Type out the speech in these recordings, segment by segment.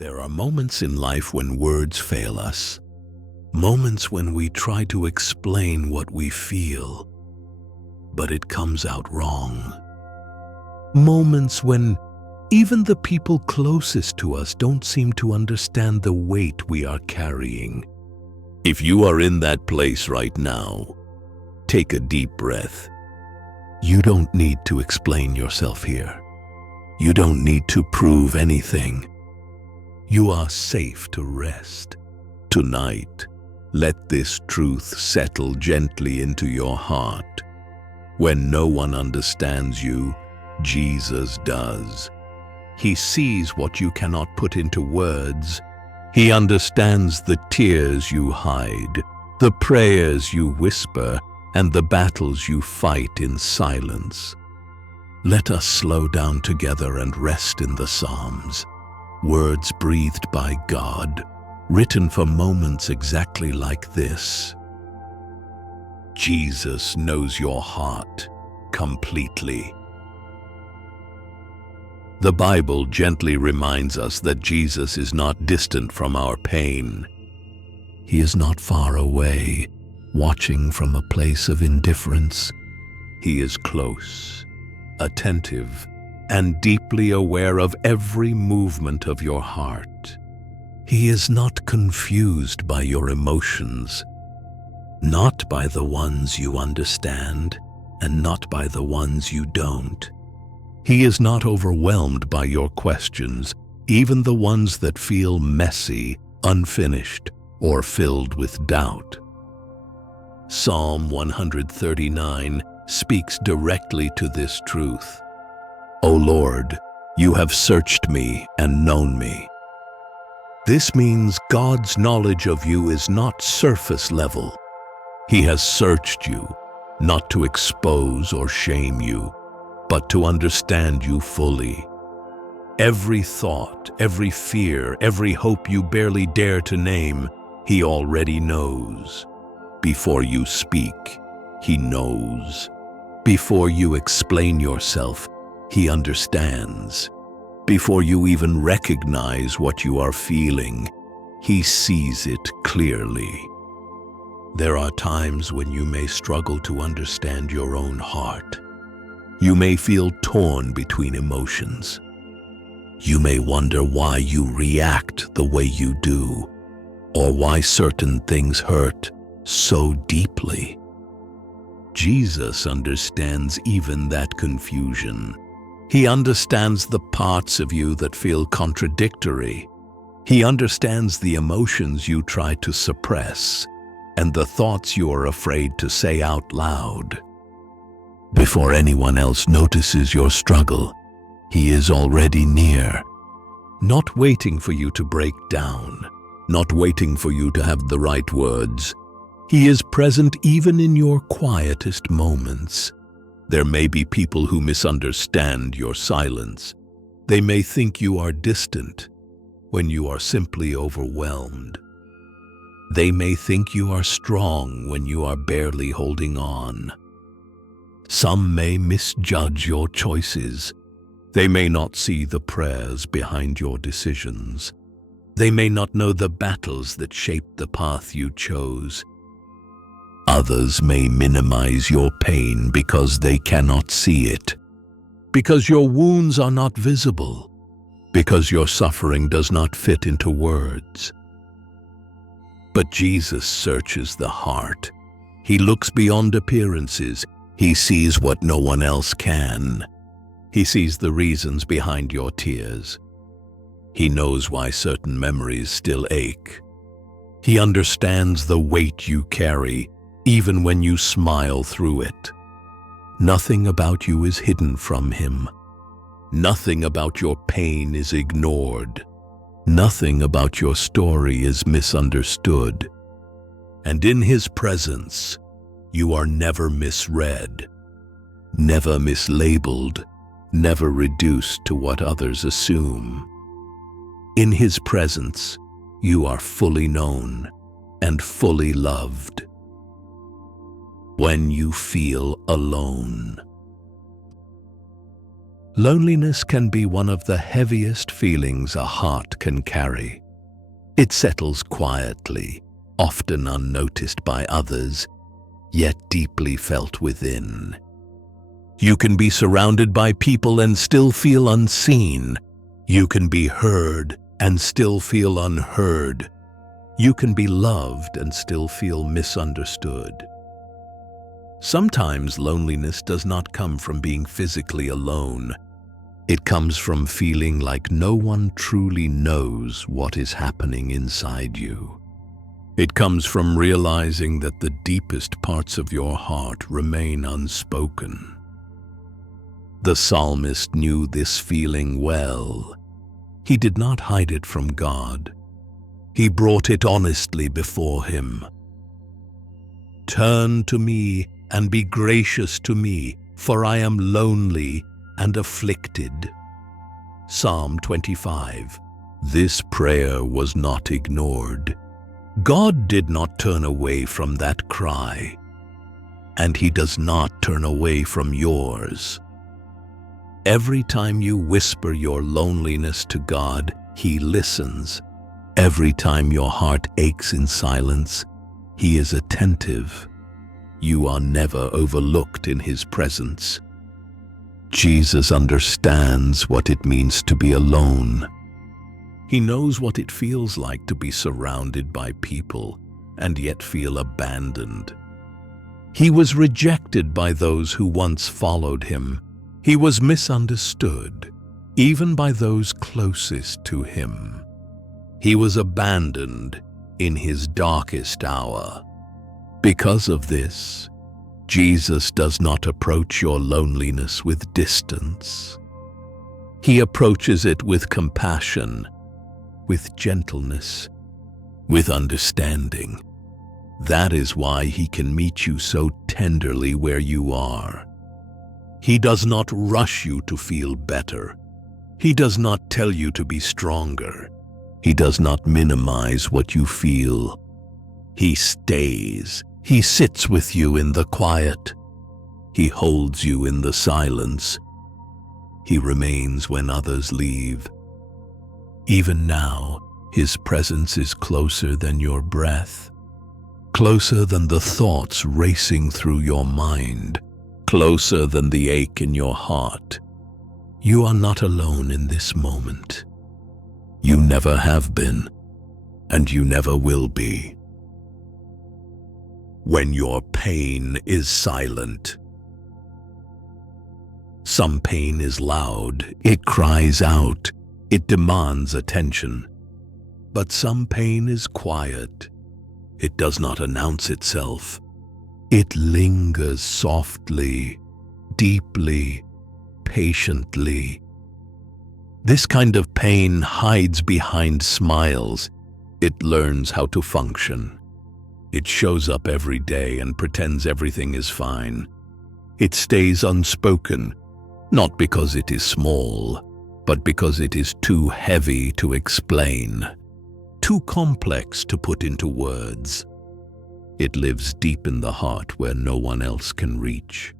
There are moments in life when words fail us, moments when we try to explain what we feel, but it comes out wrong. Moments when even the people closest to us don't seem to understand the weight we are carrying. If you are in that place right now, take a deep breath. You don't need to explain yourself here. You don't need to prove anything. You are safe to rest. Tonight, let this truth settle gently into your heart. When no one understands you, Jesus does. He sees what you cannot put into words. He understands the tears you hide, the prayers you whisper, and the battles you fight in silence. Let us slow down together and rest in the Psalms, words breathed by God, written for moments exactly like this. Jesus knows your heart completely. The Bible gently reminds us that Jesus is not distant from our pain. He is not far away, watching from a place of indifference. He is close, attentive, and deeply aware of every movement of your heart. He is not confused by your emotions, not by the ones you understand, and not by the ones you don't. He is not overwhelmed by your questions, even the ones that feel messy, unfinished, or filled with doubt. Psalm 139 speaks directly to this truth. O Lord, you have searched me and known me. This means God's knowledge of you is not surface level. He has searched you, not to expose or shame you, but to understand you fully. Every thought, every fear, every hope you barely dare to name, He already knows. Before you speak, He knows. Before you explain yourself, He understands. Before you even recognize what you are feeling, He sees it clearly. There are times when you may struggle to understand your own heart. You may feel torn between emotions. You may wonder why you react the way you do, or why certain things hurt so deeply. Jesus understands even that confusion. He understands the parts of you that feel contradictory. He understands the emotions you try to suppress and the thoughts you are afraid to say out loud. Before anyone else notices your struggle, He is already near, not waiting for you to break down, not waiting for you to have the right words. He is present even in your quietest moments. There may be people who misunderstand your silence. They may think you are distant when you are simply overwhelmed. They may think you are strong when you are barely holding on. Some may misjudge your choices. They may not see the prayers behind your decisions. They may not know the battles that shaped the path you chose. Others may minimize your pain because they cannot see it, because your wounds are not visible, because your suffering does not fit into words. But Jesus searches the heart. He looks beyond appearances. He sees what no one else can. He sees the reasons behind your tears. He knows why certain memories still ache. He understands the weight you carry, even when you smile through it. Nothing about you is hidden from Him. Nothing about your pain is ignored. Nothing about your story is misunderstood. And in His presence, you are never misread, never mislabeled, never reduced to what others assume. In His presence, you are fully known and fully loved. When you feel alone, Loneliness can be one of the heaviest feelings a heart can carry. It settles quietly, often unnoticed by others, yet deeply felt within. You can be surrounded by people and still feel unseen. You can be heard and still feel unheard. You can be loved and still feel misunderstood. Sometimes loneliness does not come from being physically alone. It comes from feeling like no one truly knows what is happening inside you. It comes from realizing that the deepest parts of your heart remain unspoken. The psalmist knew this feeling well. He did not hide it from God. He brought it honestly before him. "Turn to me and be gracious to me, for I am lonely and afflicted." Psalm 25. This prayer was not ignored. God did not turn away from that cry, and He does not turn away from yours. Every time you whisper your loneliness to God, He listens. Every time your heart aches in silence, He is attentive. You are never overlooked in His presence. Jesus understands what it means to be alone. He knows what it feels like to be surrounded by people and yet feel abandoned. He was rejected by those who once followed Him. He was misunderstood, even by those closest to Him. He was abandoned in His darkest hour. Because of this, Jesus does not approach your loneliness with distance. He approaches it with compassion, with gentleness, with understanding. That is why He can meet you so tenderly where you are. He does not rush you to feel better. He does not tell you to be stronger. He does not minimize what you feel. He stays. He sits with you in the quiet. He holds you in the silence. He remains when others leave. Even now, His presence is closer than your breath, closer than the thoughts racing through your mind, closer than the ache in your heart. You are not alone in this moment. You never have been, and you never will be. When your pain is silent. Some pain is loud, it cries out, it demands attention. But some pain is quiet, it does not announce itself. It lingers softly, deeply, patiently. This kind of pain hides behind smiles. It learns how to function. It shows up every day and pretends everything is fine. It stays unspoken, not because it is small, but because it is too heavy to explain, too complex to put into words. It lives deep in the heart where no one else can reach,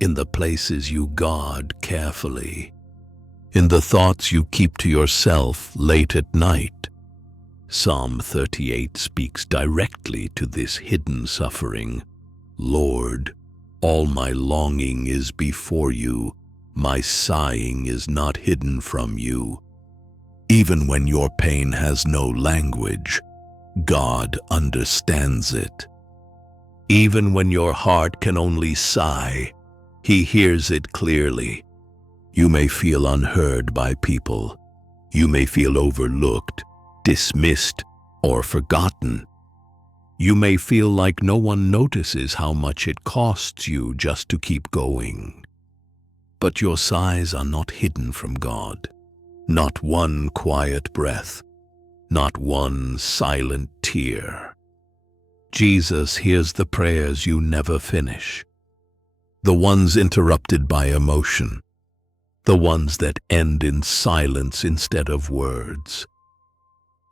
in the places you guard carefully, in the thoughts you keep to yourself late at night. Psalm 38 speaks directly to this hidden suffering. Lord, all my longing is before you. My sighing is not hidden from you. Even when your pain has no language, God understands it. Even when your heart can only sigh, He hears it clearly. You may feel unheard by people. You may feel overlooked, dismissed, or forgotten. You may feel like no one notices how much it costs you just to keep going. But your sighs are not hidden from God. Not one quiet breath, not one silent tear. Jesus hears the prayers you never finish, the ones interrupted by emotion, the ones that end in silence instead of words.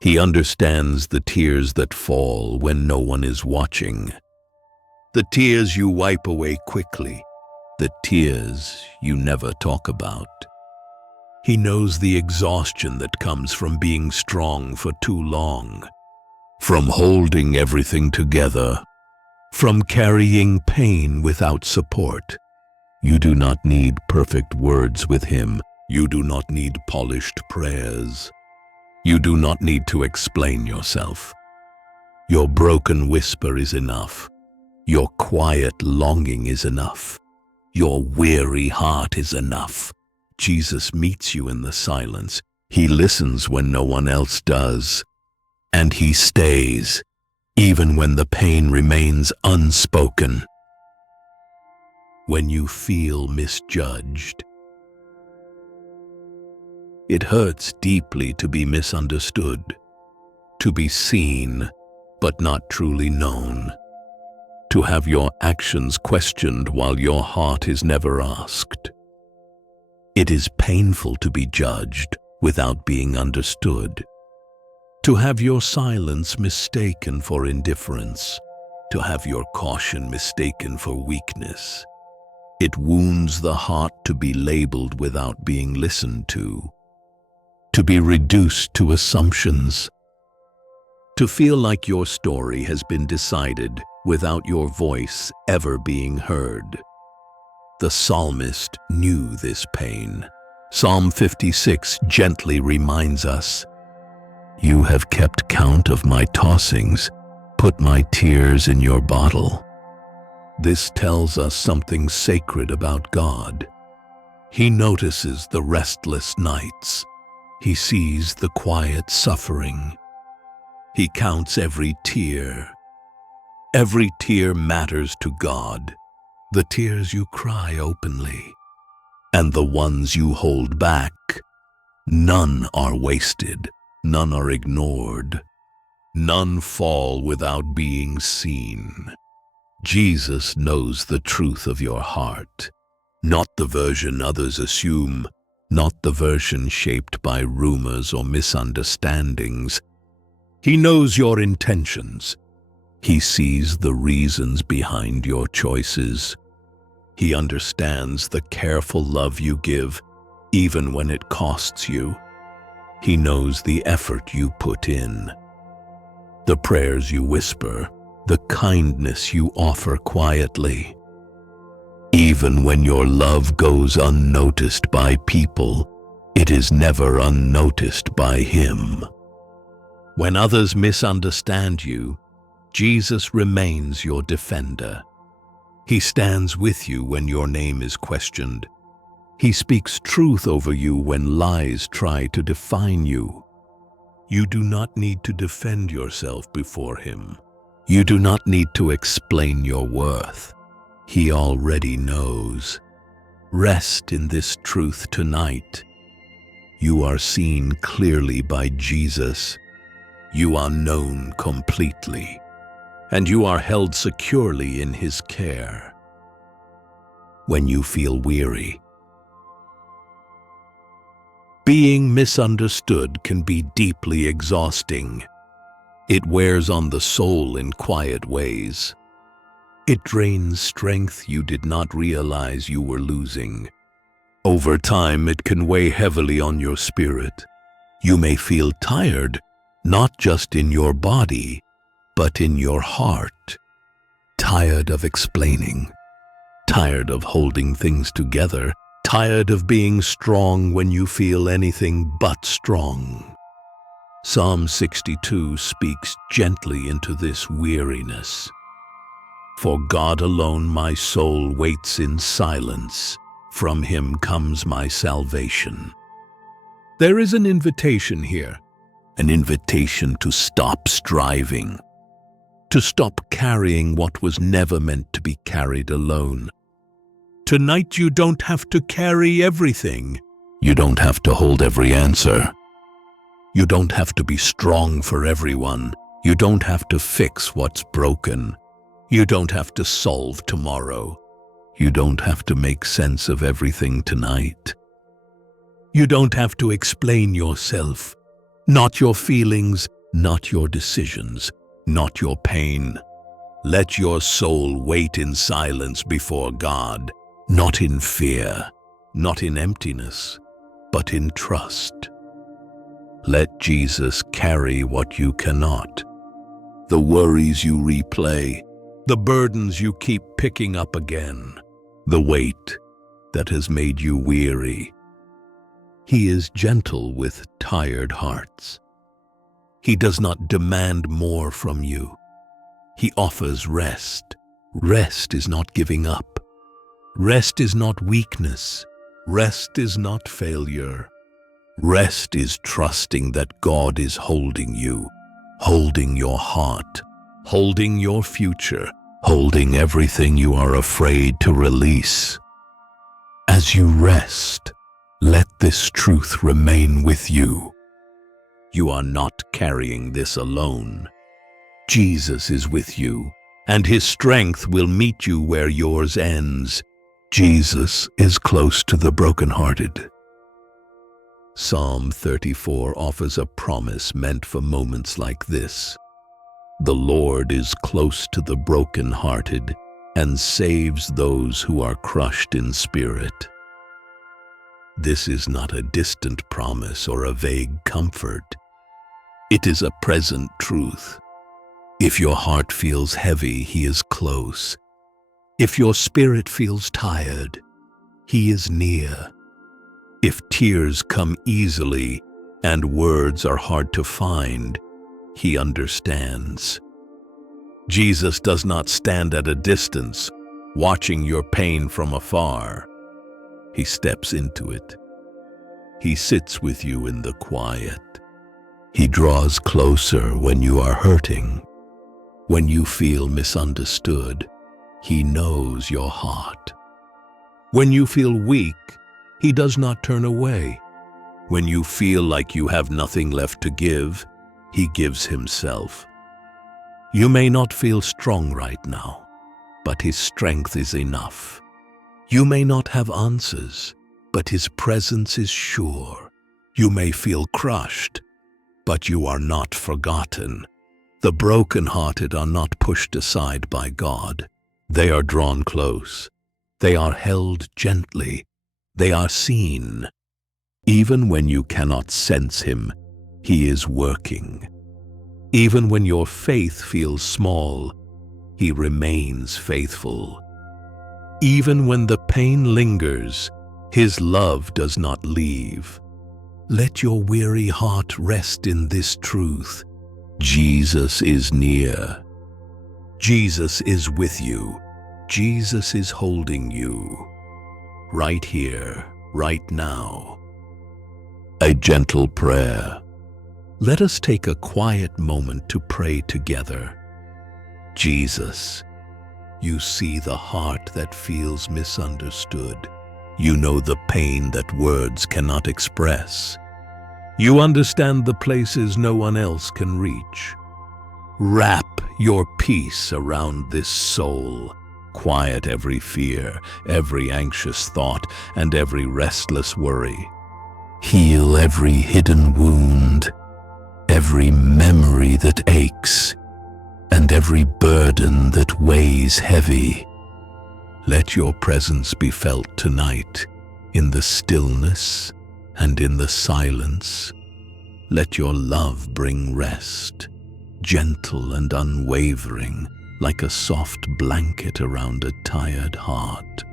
He understands the tears that fall when no one is watching, the tears you wipe away quickly, the tears you never talk about. He knows the exhaustion that comes from being strong for too long, from holding everything together, from carrying pain without support. You do not need perfect words with him. You do not need polished prayers. You do not need to explain yourself. Your broken whisper is enough. Your quiet longing is enough. Your weary heart is enough. Jesus meets you in the silence. He listens when no one else does. And he stays, even when the pain remains unspoken. When you feel misjudged, it hurts deeply to be misunderstood, to be seen but not truly known, to have your actions questioned while your heart is never asked. It is painful to be judged without being understood, to have your silence mistaken for indifference, to have your caution mistaken for weakness. It wounds the heart to be labeled without being listened to be reduced to assumptions, to feel like your story has been decided without your voice ever being heard. The psalmist knew this pain. Psalm 56 gently reminds us, "You have kept count of my tossings, put my tears in your bottle." This tells us something sacred about God. He notices the restless nights. He sees the quiet suffering. He counts every tear. Every tear matters to God. The tears you cry openly, and the ones you hold back. None are wasted. None are ignored. None fall without being seen. Jesus knows the truth of your heart, not the version others assume, not the version shaped by rumors or misunderstandings. He knows your intentions. He sees the reasons behind your choices. He understands the careful love you give, even when it costs you. He knows the effort you put in, the prayers you whisper, the kindness you offer quietly. Even when your love goes unnoticed by people, it is never unnoticed by him. When others misunderstand you, Jesus remains your defender. He stands with you when your name is questioned. He speaks truth over you when lies try to define you. You do not need to defend yourself before him. You do not need to explain your worth. He already knows. Rest in this truth tonight. You are seen clearly by Jesus. You are known completely, and you are held securely in his care. When you feel weary, being misunderstood can be deeply exhausting. It wears on the soul in quiet ways. It drains strength you did not realize you were losing. Over time, it can weigh heavily on your spirit. You may feel tired, not just in your body, but in your heart. Tired of explaining, tired of holding things together, tired of being strong when you feel anything but strong. Psalm 62 speaks gently into this weariness. For God alone my soul waits in silence. From him comes my salvation. There is an invitation here, an invitation to stop striving, to stop carrying what was never meant to be carried alone. Tonight you don't have to carry everything. You don't have to hold every answer. You don't have to be strong for everyone. You don't have to fix what's broken. You don't have to solve tomorrow. You don't have to make sense of everything tonight. You don't have to explain yourself, not your feelings, not your decisions, not your pain. Let your soul wait in silence before God. not in fear, not in emptiness, but in trust. Let Jesus carry what you cannot, the worries you replay, the burdens you keep picking up again, the weight that has made you weary. He is gentle with tired hearts. He does not demand more from you. He offers rest. Rest is not giving up. Rest is not weakness. Rest is not failure. Rest is trusting that God is holding you, holding your heart, holding your future, holding everything you are afraid to release. As you rest, let this truth remain with you. You are not carrying this alone. Jesus is with you, and his strength will meet you where yours ends. Jesus is close to the brokenhearted. Psalm 34 offers a promise meant for moments like this. The Lord is close to the brokenhearted and saves those who are crushed in spirit. This is not a distant promise or a vague comfort. It is a present truth. If your heart feels heavy, he is close. If your spirit feels tired, he is near. If tears come easily and words are hard to find, he understands. Jesus does not stand at a distance, watching your pain from afar. He steps into it. He sits with you in the quiet. He draws closer when you are hurting. When you feel misunderstood, he knows your heart. When you feel weak, he does not turn away. When you feel like you have nothing left to give, he gives himself. You may not feel strong right now, but his strength is enough. You may not have answers, but his presence is sure. You may feel crushed, but you are not forgotten. The brokenhearted are not pushed aside by God. They are drawn close. They are held gently. They are seen. Even when you cannot sense him, he is working. Even when your faith feels small, he remains faithful. Even when the pain lingers, his love does not leave. Let your weary heart rest in this truth. Jesus is near. Jesus is with you. Jesus is holding you. Right here, right now. A gentle prayer. Let us take a quiet moment to pray together. Jesus, you see the heart that feels misunderstood. You know the pain that words cannot express. You understand the places no one else can reach. Wrap your peace around this soul. Quiet every fear, every anxious thought, and every restless worry. Heal every hidden wound, every memory that aches, and every burden that weighs heavy. Let your presence be felt tonight, in the stillness and in the silence. Let your love bring rest, gentle and unwavering, like a soft blanket around a tired heart.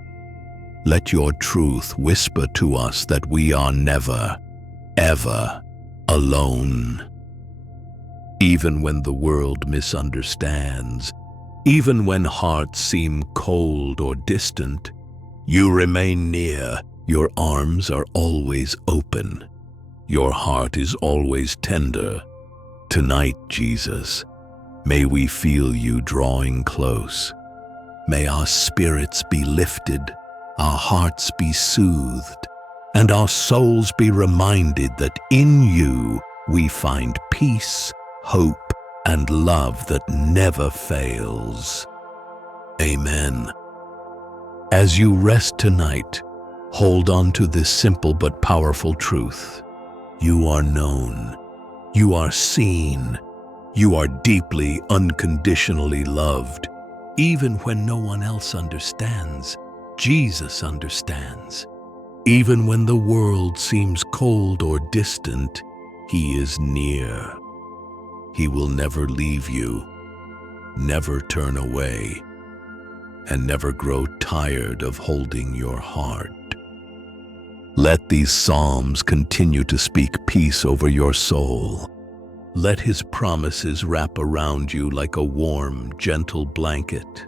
Let your truth whisper to us that we are never, ever alone. Even when the world misunderstands, even when hearts seem cold or distant, you remain near. Your arms are always open. Your heart is always tender. Tonight, Jesus, may we feel you drawing close. May our spirits be lifted, our hearts be soothed, and our souls be reminded that in you we find peace, hope, and love that never fails. Amen. As you rest tonight, hold on to this simple but powerful truth. You are known. You are seen. You are deeply, unconditionally loved. Even when no one else understands, Jesus understands. Even when the world seems cold or distant, He is near. He will never leave you, never turn away, and never grow tired of holding your heart. Let these psalms continue to speak peace over your soul. Let His promises wrap around you like a warm, gentle blanket.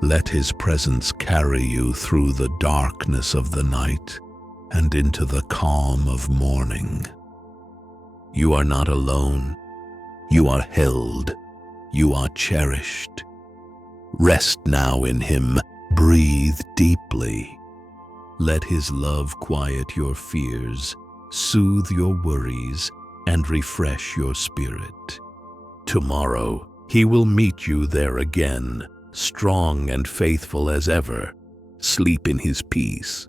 Let His presence carry you through the darkness of the night and into the calm of morning. You are not alone. You are held. You are cherished. Rest now in Him. Breathe deeply. Let His love quiet your fears, soothe your worries, and refresh your spirit. Tomorrow, He will meet you there again, strong and faithful as ever. Sleep in His peace.